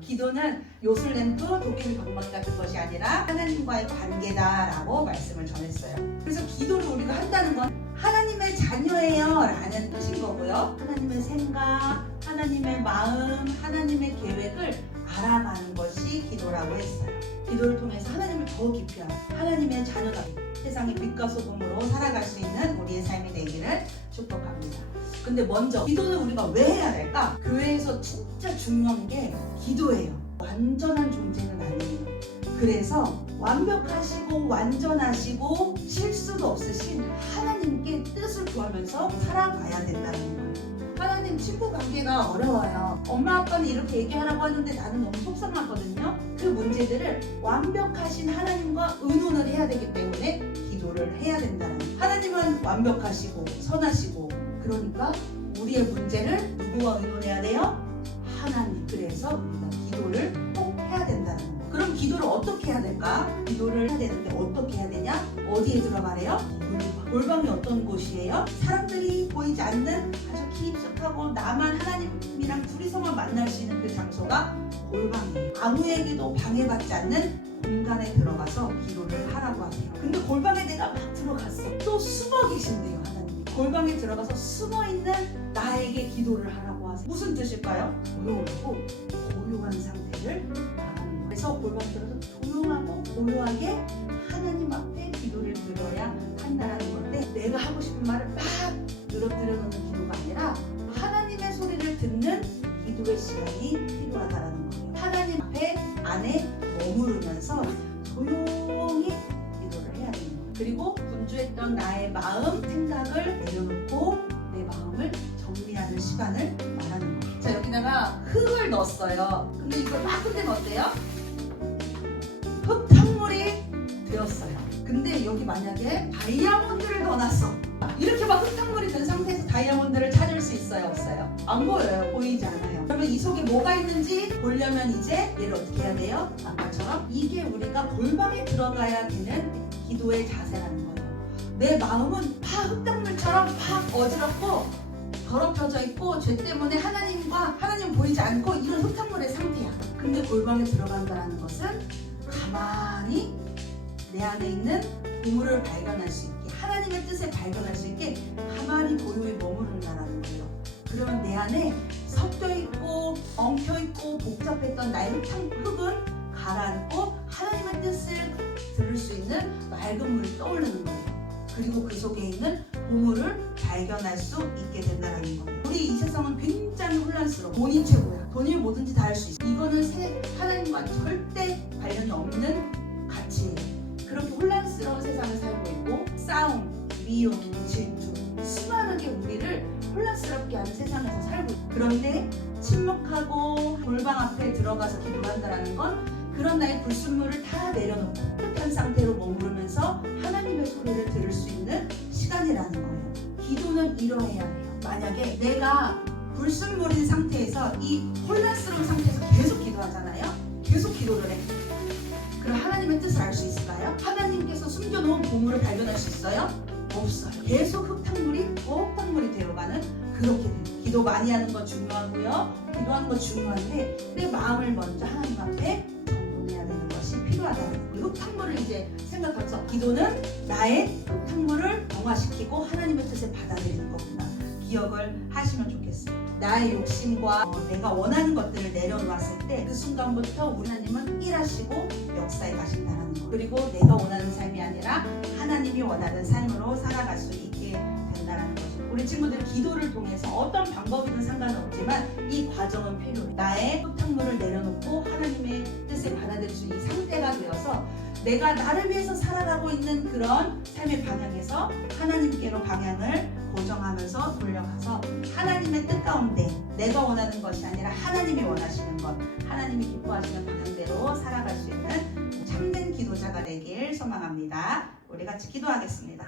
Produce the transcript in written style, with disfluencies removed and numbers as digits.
기도는 요술램프, 독일 방망이 같은 것이 아니라 하나님과의 관계다라고 말씀을 전했어요. 그래서 기도를 우리가 한다는 건 하나님의 자녀예요 라는 뜻인 거고요. 하나님의 생각, 하나님의 마음, 하나님의 계획을 알아가는 것이 기도라고 했어요. 기도를 통해서 하나님을 더 깊이 알아 하나님의 자녀다 세상의 빛과 소금으로 살아갈 수 있는 우리의 삶이 되기를 축복합니다. 근데 먼저 기도는 우리가 왜 해야 될까? 교회에서 진짜 중요한 게 기도예요. 완전한 존재는 아니에요. 그래서 완벽하시고 완전하시고 실수도 없으신 하나님께 뜻을 구하면서 살아가야 된다는 거예요. 하나님 친구 관계가 어려워요. 엄마 아빠는 이렇게 얘기하라고 하는데 나는 너무 속상하거든요. 그 문제들을 완벽하신 하나님과 의논을 해야 되기 때문에 기도를 해야 된다는 거예요. 하나님은 완벽하시고 선하시고 그러니까 우리의 문제를 누구와 의논해야 돼요? 하나님. 그래서 우리가 기도를 꼭 해야 된다는 거예요. 그럼 기도를 어떻게 해야 될까? 기도를 해야 되는데 어떻게 해야 되냐? 어디에 들어가래요? 골방이 어떤 곳이에요? 사람들이 보이지 않는 아주 깊숙하고 나만 하나님이랑 둘이서만 만날 수 있는 그 장소가 골방이에요. 아무에게도 방해받지 않는 공간에 들어가서 기도를 하라고 하세요. 근데 골방에 내가 막 들어갔어. 또 숨어 계신대요, 하나님. 골방에 들어가서 숨어있는 나에게 기도를 하라고 하세요. 무슨 뜻일까요? 조용하고 고요한 상태를 말하는 거예요. 그래서 골방에 들어가서 조용하고 고요하게 하나님 앞에 기도를 드려야 한다는 건데 내가 하고 싶은 말을 막 늘어뜨려놓는 기도가 아니라 하나님의 소리를 듣는 기도의 시간이 필요하다는 거예요. 하나님 앞에 안에 머무르면서 조용히 기도를 해야 되는 거예요. 그리고 분주했던 나의 마음, 생각을 내려놓고 내 마음을 정리하는 시간을 말하는 거예요. 자, 여기다가 흙을 넣었어요. 근데 이걸 막 흔들면 어때요? 흙탕물이 되었어요. 근데 여기 만약에 다이아몬드를 넣어놨어. 이렇게 막 흙탕물이 된 상태에서 다이아몬드를 찾을 수 있어요? 없어요? 안 보여요. 보이지 않아요. 그러면 이 속에 뭐가 있는지 보려면 이제 얘를 어떻게 해야 돼요? 아까처럼 이게 우리가 골방에 들어가야 되는 기도의 자세라는 거예요. 내 마음은 막 흙탕물처럼 막 어지럽고 더럽혀져 있고 죄 때문에 하나님 보이지 않고 이런 흙탕물의 상태야. 근데 골방에 들어간다는 것은 가만히 내 안에 있는 보물을 발견할 수 있게 하나님의 뜻을 발견할 수 있게 가만히 고요히 머무른다는 거예요. 그러면 내 안에 섞여 있고 엉켜 있고 복잡했던 나의 흙은 가라앉고 하나님의 뜻을 들을 수 있는 맑은 물이 떠오르는 거예요. 그리고 그 속에 있는 보물을 발견할 수 있게 된다는 거예요. 우리 이 세상은 굉장히 혼란스러워. 돈이 최고야. 돈이 뭐든지 다 할 수 있어. 이거는 하나님과 절대 관련이 없는 가치예요. 그렇게 혼란스러운 세상을 살고 있고 싸움, 미움, 질투 수많게 우리를 혼란스럽게 하는 세상에서 살고 있고 그런데 침묵하고 골방 앞에 들어가서 기도한다는 건 그런 나의 불순물을 다 내려놓고 깨끗한 상태로 머무르면서 하나님의 소리를 들을 수 있는 시간이라는 거예요. 기도는 이러해야 돼요. 만약에 내가 불순물인 상태에서 이 혼란스러운 상태에서 계속 기도하잖아요. 계속 기도를 해. 그럼 하나님의 뜻을 알 수 있을까요? 하나님께서 숨겨놓은 보물을 발견할 수 있어요? 없어요. 계속 흙탕물이 되어가는 그렇게 돼요. 기도 많이 하는 건 중요하고요. 기도하는 건 중요한데 내 마음을 먼저 하나님 앞에 정돈해야 되는 것이 필요하다는 거예요. 흙탕물을 이제 생각하면서 기도는 나의 흙탕물을 정화시키고 하나님의 뜻을 받아들이는 거구나. 기억을 하시면 좋겠어요. 나의 욕심과 내가 원하는 것들을 내려놓았을 때 그 순간부터 우리 하나님은 일하시고 역사에 가신다는 거. 그리고 내가 원하는 삶이 아니라 하나님이 원하는 삶으로 살아갈 수 있게 된다는 거죠. 우리 친구들 기도를 통해서 어떤 방법이든 상관은 없지만 이 과정은 필요해. 나의 흙탕물을 내려놓고 하나님의 뜻을 받아들일 수 있는 상태가 되어서 내가 나를 위해서 살아가고 있는 그런 삶의 방향에서 하나님께로 방향을 고정하면서 돌려가서 하나님의 뜻 가운데 내가 원하는 것이 아니라 하나님이 원하시는 것, 하나님이 기뻐하시는 방향대로 살아갈 수 있는 참된 기도자가 되길 소망합니다. 우리 같이 기도하겠습니다.